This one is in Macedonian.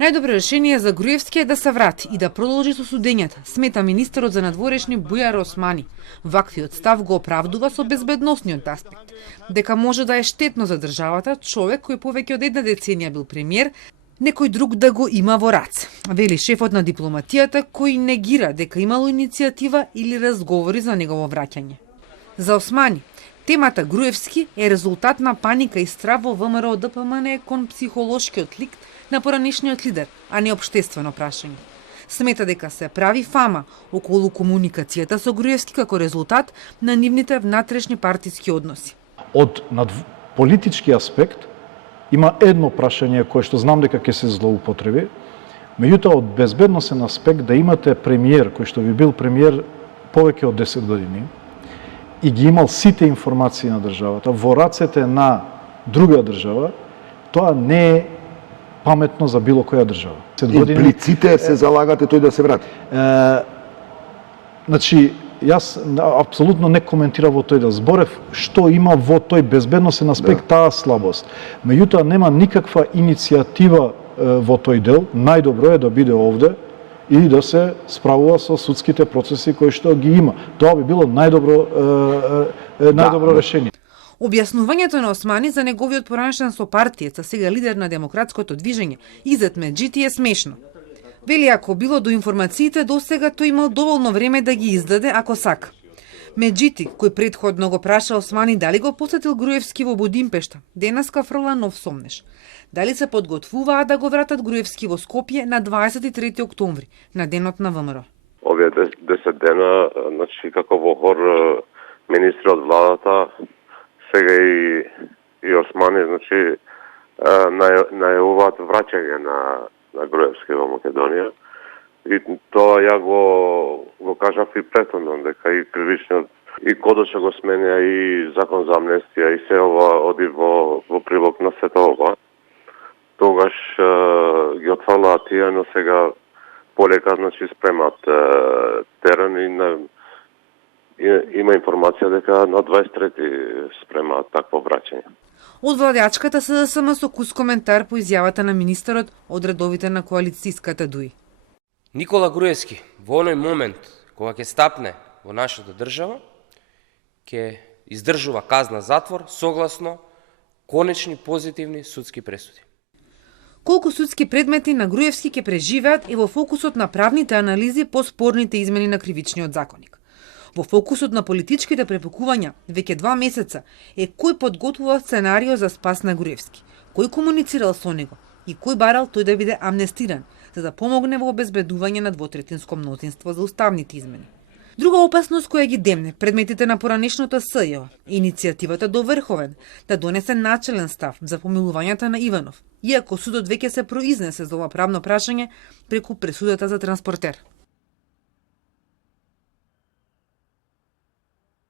Најдобро решение за Груевски е да се врати и да продолжи со судењата, смета министерот за надворешни Бујар Османи. Ваквиот став го оправдува со безбедносниот аспект, дека може да е штетно за државата човек кој повеќе од една деценија бил премиер, некој друг да го има во раце, вели шефот на дипломатијата кој негира дека имало иницијатива или разговори за негово враќање. За Османи, темата Груевски е резултат на паника и страв во ВМРО ДПМН кон психолошкиот лик на поранешниот лидер, а не општествено прашање. Смета дека се прави фама околу комуникацијата со Груевски како резултат на нивните внатрешни партиски односи. Од политички аспект има едно прашање кое што знам дека ќе се злоупотреби, меѓутоа од безбедносен аспект да имате премиер кој што би бил премиер повеќе од 10 години и ги имал сите информации на државата во рацете на друга држава, тоа не е паметно за било која држава. Имплиците се залагате тој да се врати? Значи, јас апсолутно не коментирав во тој дел. Зборев што има во тој безбедносен аспект таа слабост. Меѓутоа нема никаква иницијатива во тој дел. Најдобро е да биде овде и да се справува со судските процеси кои што ги има. Тоа би било најдобро решение. Објаснувањето на Османи за неговиот поранешен сопартиец, а сега лидер на демократското движење, Изет Меджити е смешно. Вели ако било до информациите досега, тој имал доволно време да ги издаде ако сака. Меджити, кој претходно го праша Османи дали го посетил Груевски во Будимпешта, денеска фрла нов сомнеш. Дали се подготвуваат да го вратат Груевски во Скопје на 23 октомври, на денот на ВМРО. Овие 10 дена, значи како во хор министри од владата, сега и Османи, значи најавуваат враќање на Груевски во Македонија. И тоа ја го кажав и претходно, дека и кривичниот и кодексот го сменја и закон за амнестија и се ова оди во прилог на сето ова. Тогаш ги отфрлаат тие, но сега полека значи спремат терен и има информација дека на 23 спремаат такво враќање. Од владеачката СДСМ со кус коментар по изјавата на министерот од редовите на коалицијската ДУИ. Никола Груевски во оној момент кога ќе стапне во нашата држава, ќе издржува казна затвор согласно конечни позитивни судски пресуди. Колку судски предмети на Груевски ќе преживеат е во фокусот на правните анализи по спорните измени на кривичниот законник. Во фокусот на политичките препукувања веќе 2 месеца е кој подготвува сценарио за спас на Груевски, кој комуницирал со него и кој барал тој да биде амнестиран, за да помогне во обезбедување на двотретинско мнозинство за уставните измени. Друга опасност која ги демне предметите на поранешното СЈО е иницијативата до Врховен да донесе начелен став за помилувањата на Иванов, иако судот веќе се произнесе за ова правно прашање преку пресудата за транспортер.